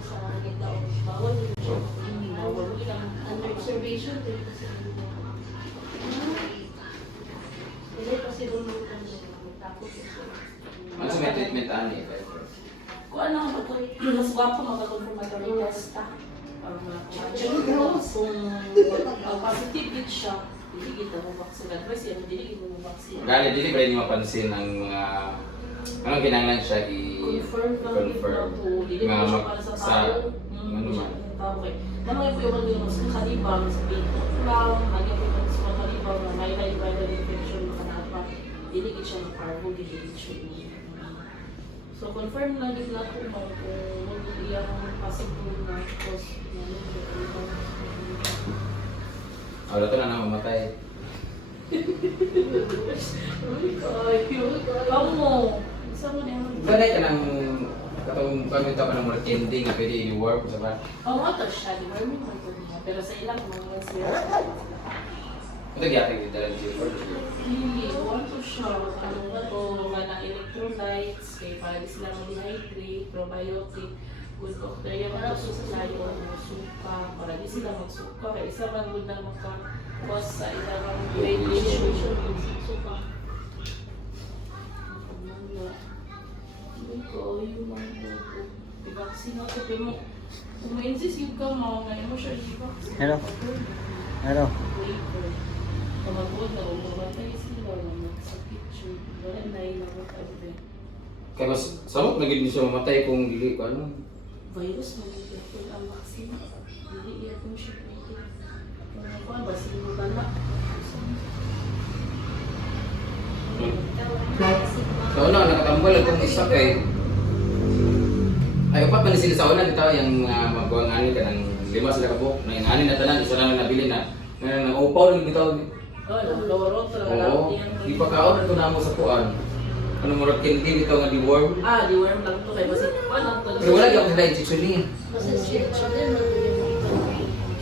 sa nagdaon. Bawal yun siya. Bawal lang. Under observation, din kasi hindi kasi lumutan siya. Tapos siya. Ano sa may treatment ani? Kung ano ang mas gwapo magka-confirmatory test ta. Kung positive din siya, hindi kita mo vaccine. Advice yan, hindi kita mo vaccine. Gali, dili ba rin mapansin ang mga anong kinanglan siya Confirm lang dito po. Hindi mo siya para sa tao. ano man. Okay. Namay po yung mga mas kalibang sa pito. Lang, lagi po yung mas kalibang na may viral infection makanapa. Hindi siya makarbo, hindi siya. So confirm lang din na po kung iyang possible na cause Wala to na namamatay. Kamu, isa mo na yung Ganay ka ng katong pamita pa ng mga ending na pwede i-work sa ba? ito siya, di ba? Pero sa ilang mga serious. Ito gyatag yung dalang G4. Hindi, want to siya. Ano ba ito? Mga electrolytes, kay para sila mag-hydrate, probiotic, good bacteria, mag-supply o suka, para di sila magsuka. Kaya isa man good na maka-cause sa ilang radiation yung suka. Hindi ko, yung mga i-vaccine ako. Pero kung ma-insist yung ka mo, ngayon mo siya i-vaccine. Hello? Hello? Pamagod na umamatay sila, sa picture. Wala na yung nakakabbe. Kaya mas samot na gid siya mamatay kung dili ko ano. Virus mo yung pwede ang vaccine. Hindi iya kung siya pwede. Kung ako, basin mo ba na? Sa una, nakatambal itong isa kay ay upat man sila sa una dito yung magbuwang ani ka ng 5 sila ka buhok. Na yung ani na tanan, isa lang na nabili na upaw lang bitaw. Oh, lorot talaga. Oo, di pa kaon ito na mo sa kuan. Ano mo rin hindi bitaw nga di-worm. Di worm lang to kay basin. Lang to. Pero wala gyud sila injection niya.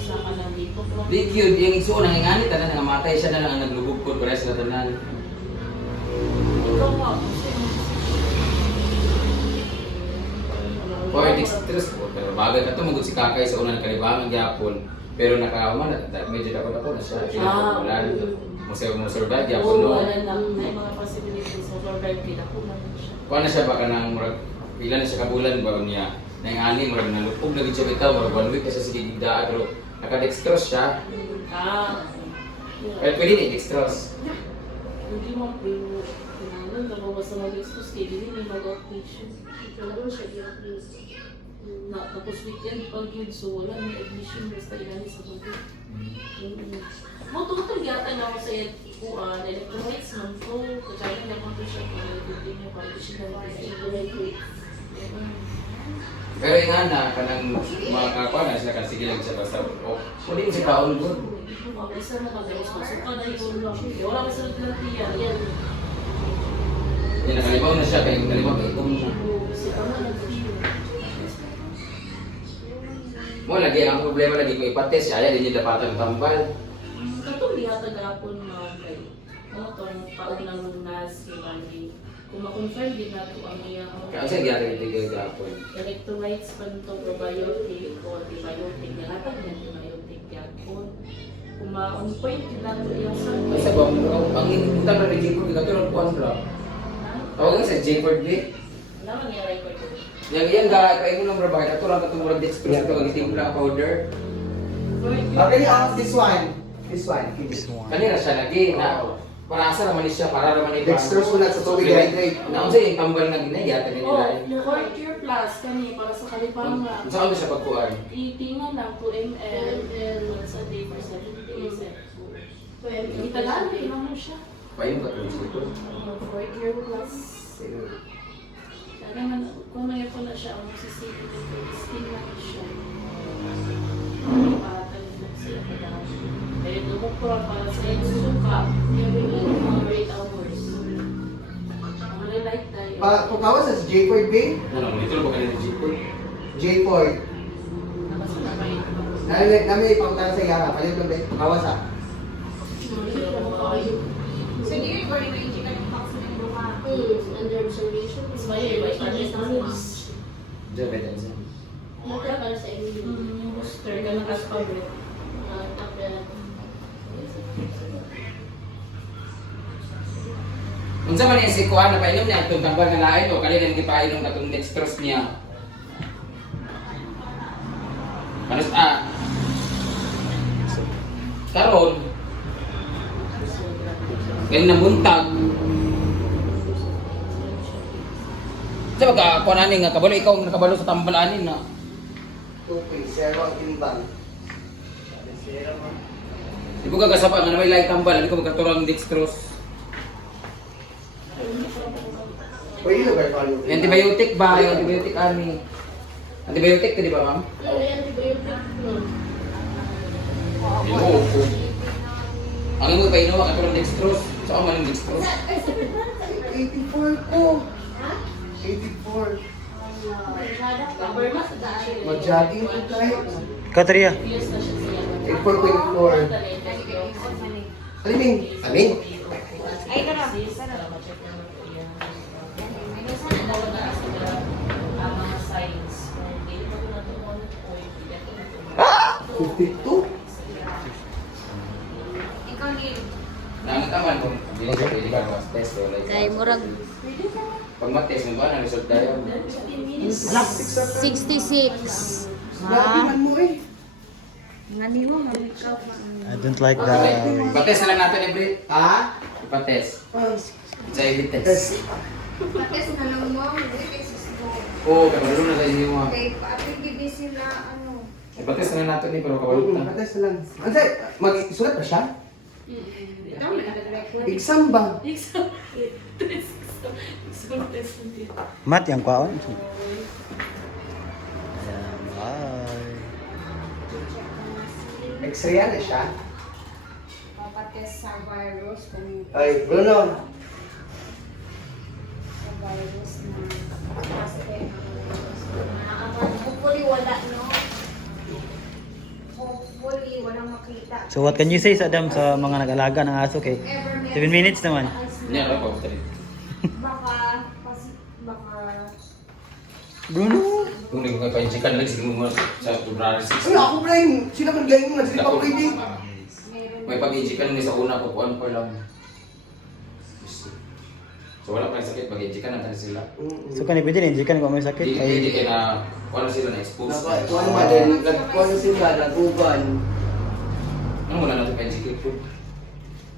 Sa kanang dito. Liquid, yung isuon ang ingani tanan nga matay siya na lang ang naglubog ko para sa tanan. Ikaw nga. Or dextrose po, pero bagay ka ito magod si Kakay sa unang kalibangan gyapon. Pero nakauma na, medyo dapat ako na siya. Pinakamulan, mo survive gyapon no. Wala na. May mga possibilities sa survive din ako na siya. Kuha na siya baka nang murag pila na siya kabulan ba niya. Nang ani murag nalupog na gid siya bitaw, murag 1 week kasi sige gigdaan pero naka-dextrose siya. Pero pwede ni dextrose. Hindi mo pero kailangan ka basta mag-expose kay hindi may mag-outpatient. Kailangan siya i-outpatient. Tapos weekend pag yun, so wala may admission basta ilani sa tubig. Matutong yata na ako sa ikuan, electrolytes man to. Kaya na naman to siya kung nag-continue niya para di siya na-electrolyte. Pero yung ana kanang mga kakuha na sila kasi lang siya basta pwede mo siya kaon good. Isa na mag-ayos na. Suka na yung lang. Wala ka sa therapy yan. Yung nakalibaw na siya kaya nakalibaw kay kung mo lagi ang problema lagi ko ipates siya din yung dapatan tambal. Katong lihatag hapon na kay ano tong paunang lunas kay Mandy. Kung ma-confirm din nato ang iyang Kaya siya gyatag tigay gapon. electrolytes pa nito probiotic o antibiotic na hatag ng antibiotic yapon. Kung ma-on point din nato iyang Ay sa sa bang ang inutang na rin ko dito ng kontra. Tawag sa J4D. naman niya record. Yang ga kay mo lang bro bakit ato lang katong murag express to giting black powder. Okay, this one. This one. This one. Kanira siya lagi na para asa naman siya para naman ito. Dextrose mo na sa tubig hydrate. Naon sa yung tambal na ginay gyatag Oh, nila. Fourth year plus kani para sa kalipangan. Saan ba siya pagkuan? Itingan lang 2 ml once a day for 7 days. Itagaan din naman siya. Payon ka to dito. Fourth year plus. Kaya man, kung may po na siya, ang magsisipin nito, skin na siya. Patag lang siya kada. Kaya lumok ko para sa yung suka, every 8 hours. Ang light tayo. Kung kawas sa J4B, Ano, dito na ba kanina J4? J4. Nakasanabay. Nami ipangutang sa Yara, palit ko ba? Kawas ha? So, do you record yung chicken and fox na yung buka? Under observation is my advice. Diyan ba yan siya? Naka After ka ng alphabet. Unsa man yung si Kuan na painom niya itong tambal nga lain o kanina hindi painom na itong dextrose niya. Manus karon kaya nabuntag. Sa ka kuan ani nga kabalo ikaw ang nakabalo sa tambal ani na. 2.0 ang timbang. Di ko kagasapa nga na may lain tambal, hindi ko magkaturang dextrose. Pwede ba ito? Antibiotic ba? Yung antibiotic ani. Antibiotic ka di ba, ma'am? Oo. Ang imo pa inuwa ka ng dextrose. Saan man yung dextrose? 84 ko. 84. Mag-jogging ko tayo. Katria. 84.4. Aliming. Amin. Ay, ka na. Mga signs. Hindi mo na ito po. 52? Ikaw ni. Nangitaman kung hindi siya pwede ka mas-test o like. Kay murag Pag mag-test mo ba, ang result tayo? 66. Grabe man mo eh. Nganiwa man ikaw I don't like the... Ipatest na lang natin, Ebrit. Ha? Ipatest. Ah, Sa Ebrit test. Yes. Pates na lang mo. Hindi kasi mo. Oo, kabalo na sa inyo mo. Okay, pating gibi sila, ano. Ipatest na lang natin eh, pero kabalo na. Pates na lang. Antay, mag-sulat pa siya? Ito, may nakadirect. Exam ba? Exam test hindi. Mat yang kwaon. Ayan, bye. X-ray yan eh siya. Papates sa virus. Kung Ay, Bruno. sa virus na hopefully wala, no? Hopefully walang makita. So what can you say sa Adam sa mga nag-alaga ng aso kay? 7 minutes naman. Hindi ako pa ulit. Baka Bruno! Kung hindi ko kayo pa-injikan, lang sige mo sa February 6. Ay, ako pala yung sila kang galing mo na sila pa pwede. May pag-injikan nung sa una ko, kuhan pa lang. So wala pa yung sakit, mag-injikan natin sila. So kani pwede rin, kan kung may sakit. Hindi Ay, kaya na, kuhan na sila na-expose. Kuha naman din, nagkuha na sila, naguban. Ano muna natin pa-injikan po?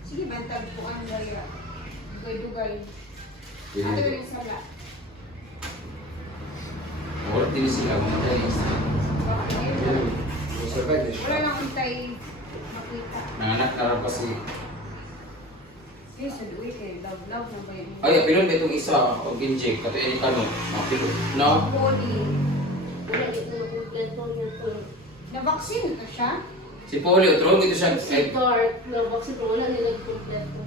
sige, bantag po ang gaya. Dugay-dugay. Pwede Ano dito. yung sala? Wala din sila, mga talis. Survive na siya. Wala nang hintay makita. Nanganak na rin kasi. Yes, sa duwi kay love na ba yun? Ay, apilon ba itong isa, pag-inject, kato yan ikano, apilon. No? Body. Na-vaccine na siya? Si Polio, drone ito siya. Si Clark, na-vaccine ko wala nila kompleto.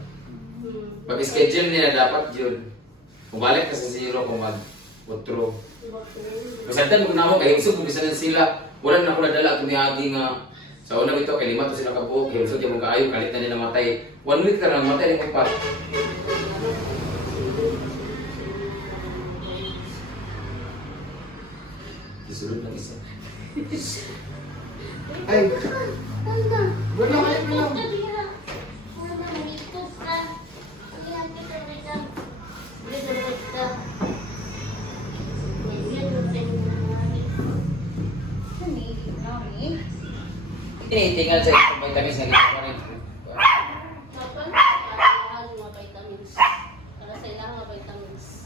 Pag-schedule nila dapat yun. Bumalik ka sa zero kung mag-withdraw. Masaltan mo na ako, kaya usog, bisa na sila. Wala na ako nadala kung niyagi nga. Sa unang ito, kay 5 to sila kabuok. Kaya usog yung kaayo, kalit na nila matay. 1 week ka lang matay ng ipat. Susunod ng isa. Ay, Bruno, ay, Bruno. Tinitingnan sa itong vitamins na ginawa rin.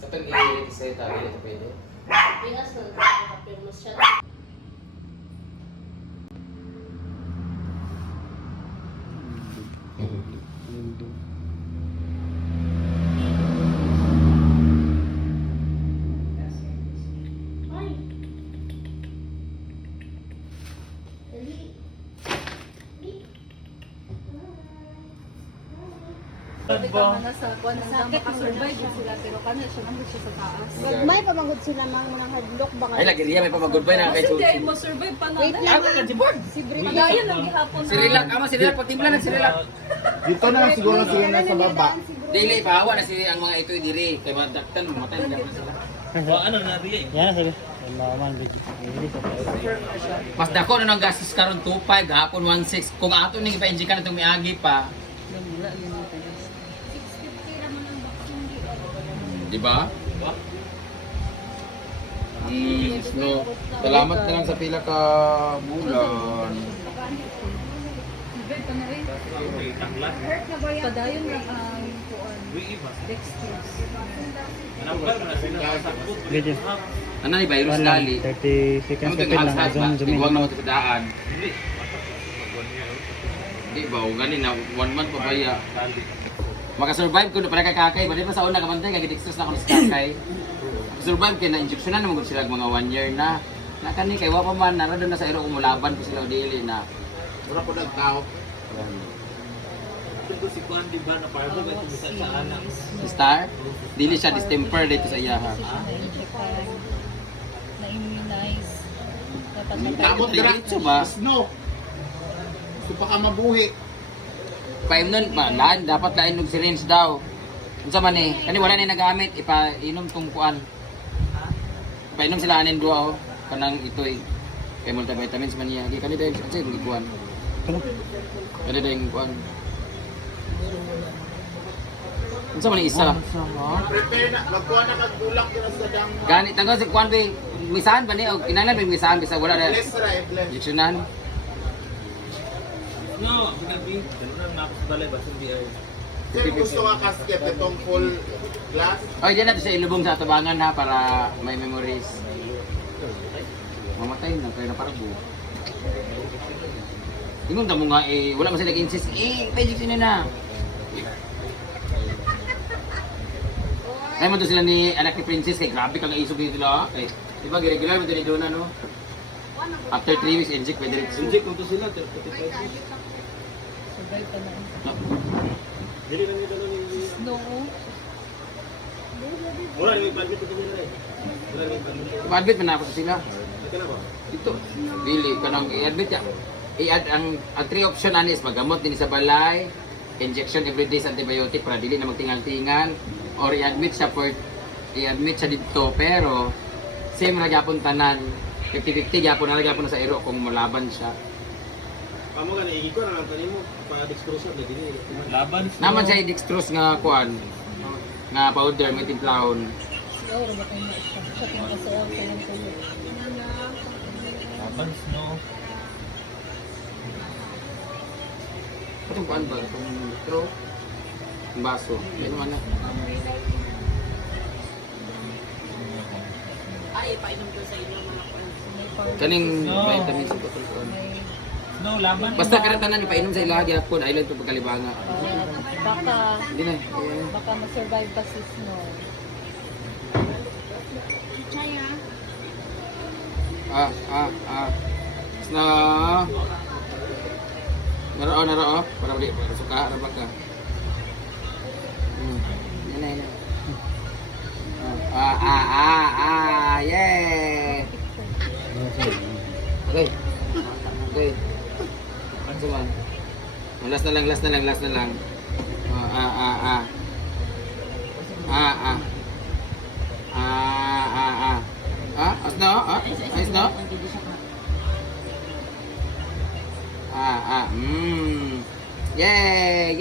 Kapag i-release sa ito, ito pwede. May pamangod sila ng mga hardlock ba Ay, lagi riya, may pamag-goodbye na kay Chuchi. Wait lang. Si Si Rilak, ama si Rilak, pagtimpla na si Rilak. dito na lang siguro sila nasa baba. Dili, pahawa na si ang mga ito diri. Kaya madaktan, mamatay na sila. Yan na sabi. Laman video. Mas dako na nang gastos karon 2.5 hapon 1.6. Kung ato ning ipa-engineer ka na itong miagi pa. 650 naman ang vaccine di. Di ba? No. Salamat na lang sa pila ka bulan. Hurt na ba yan? Padayon lang ang kuan. Dextrose. Video. Ano ni virus dali? 30 seconds Ano kapit lang. Zoom zoom in. Huwag naman sa daan. Di ba? O ganin na 1 month pa baya. Makasurvive ko na pala kay kakay. Bali pa sa una kamantay kay dextrose na ako ni kakay. Survive kay na injeksyonan naman ko sila mga 1 year na. Nakani kay wa pa man narado na sa ero kumulaban ko sila dili na. Mura ko nagtao. Star, dili siya distemper dito sa iya ha. Na-immunize. Kamot Diretso ba? Snow. Gusto pa ka mabuhi. Paim nun pa, dapat lain ng syringe daw. Unsa man eh, kani wala na nagamit, ipainom tong kuan. Ipainom sila anin duha oh, kanang itoy. Kay multivitamins man niya. Di kani dahil sa kuan. Kani dahil kuan. Unsa man ni isa? Prepare na. Magkuha na kagulak dito sa dang. Gani tango si kuan be, misahan ba ni o kinahanglan ba misahan bisa wala na. Bless right, bless. Injeksyonan. Sir, gusto ka kasket itong full glass? Oy, diyan natin sa ilubong sa Atabangan ha para may memories. Mamatay na kaya na para buo. Ingon ta mo nga eh wala man sila insist pwede sila na. Ay man to sila ni anak ni Princess kay grabe kang isog dito la. Kay di ba regular mo din doon no? After 3 weeks inject pwede rin. Inject ko to sila 35 weeks. Survive pa na. No. No. Ma-admit man ako sa sila. Ito, dili kanang i-admit ya. I-add ang 3 option ani is magamot din sa balay, injection every day sa antibiotic para dili na magtingal-tingal or i-admit siya dito pero same ra gyapon tanan 50-50 gyapon na gyapon sa ero kung malaban siya. Kamu kan igiko na lang tani mo pa dextrose na gini. Laban. Naman siya i-dextrose nga kuan nga powder may timplahon. Siguro ba tayo na-stop? Sa pinakasayaw sa yung tulo. Laban snow. Itong kuan ba? Itong straw? Ang baso. Yan naman na. Ay, painom ko sa inyo mga kuan. Kaning vitamins ito kuan. No, laban. Basta karatanan ipainom sa ilaha gyapon ay lang to pagkalibanga. Hindi na. Baka ma-survive pa si Snow. Chaya. Snow. Naro. Para balik. Suka. Rapat ka. Yan. Yeah. Okay. Ano man? Last na lang. Asno? Asno? Yay!